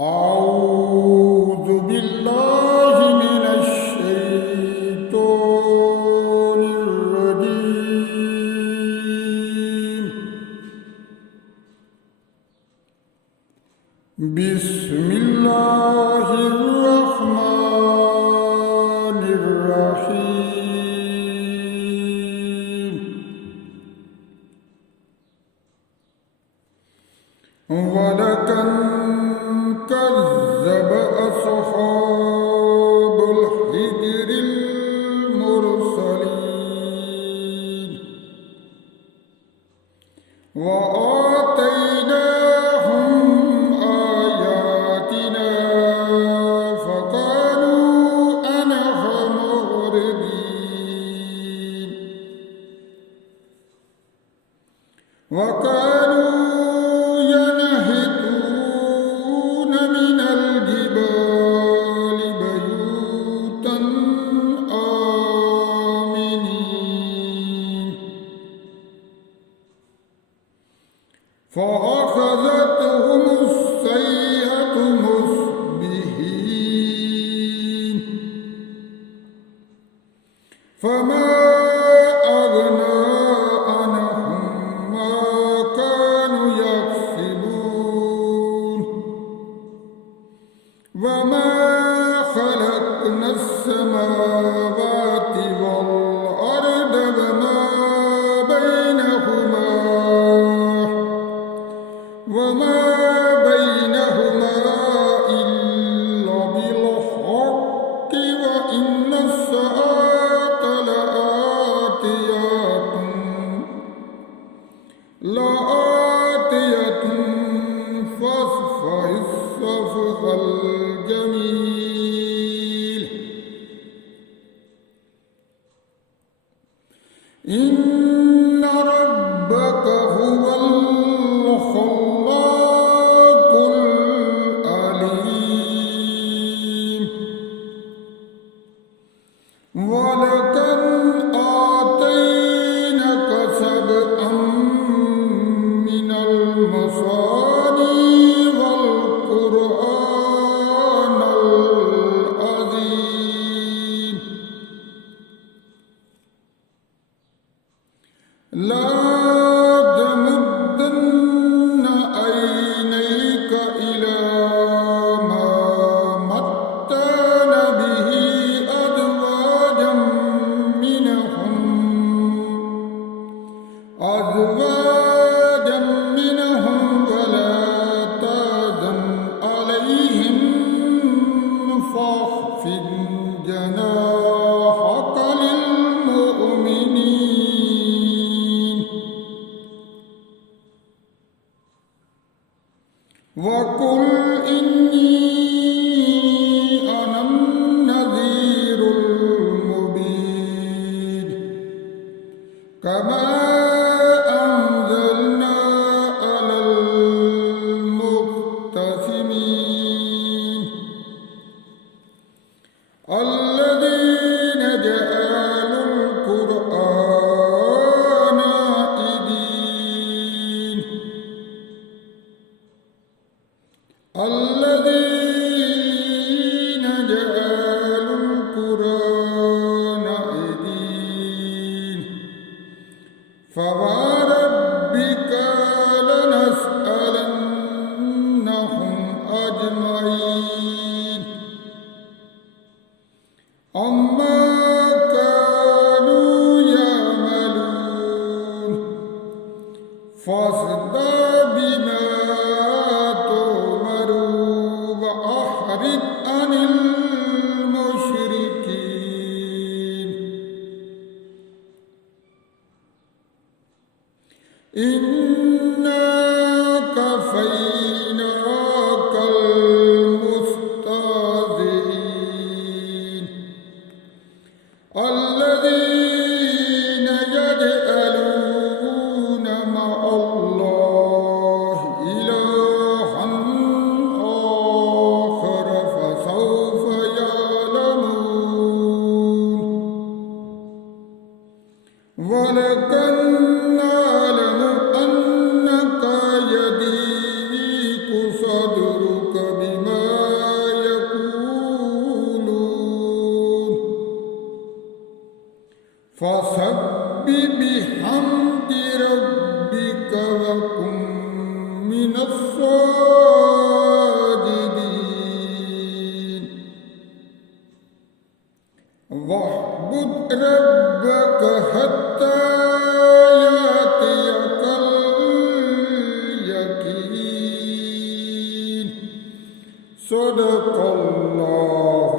أعوذ بالله من الشيطان الرجيم. بسم الله الرحمن الرحيم. ولقد كذب أصحاب الحجر المرسلين وآتيناهم آياتنا فقالوا أنحن معرضين وقالوا ينحتون من الجبال بيوتا آمنين فأخذتهم الصيحة مصبحين فما أغنى عنهم ما كانوا يكسبون وما خلقنا السماوات والأرض وما بينهما إلا بالحق وإن الساعة لآتية فاصفح الصفح الجميل. إن ربك هو الخلاق العليم. ولقد آتيناك سبعا من المثاني والقرآن العظيم. لا تمدن عينيك إلى ما متعنا به أزواجا منهم ولا تحزن عليهم واخفض جناحك للمؤمنين وقل إني أنا النذير المبين. كما أنزلنا على المقتسمين الذين جعلوا القرآن عضين فوربك لنسألنهم أجمعين عما كانوا يعملون. فاصدع بما تؤمرون بحمد ربك وكن من الساجدين واعبد ربك حتى يأتيك اليقين صدق الله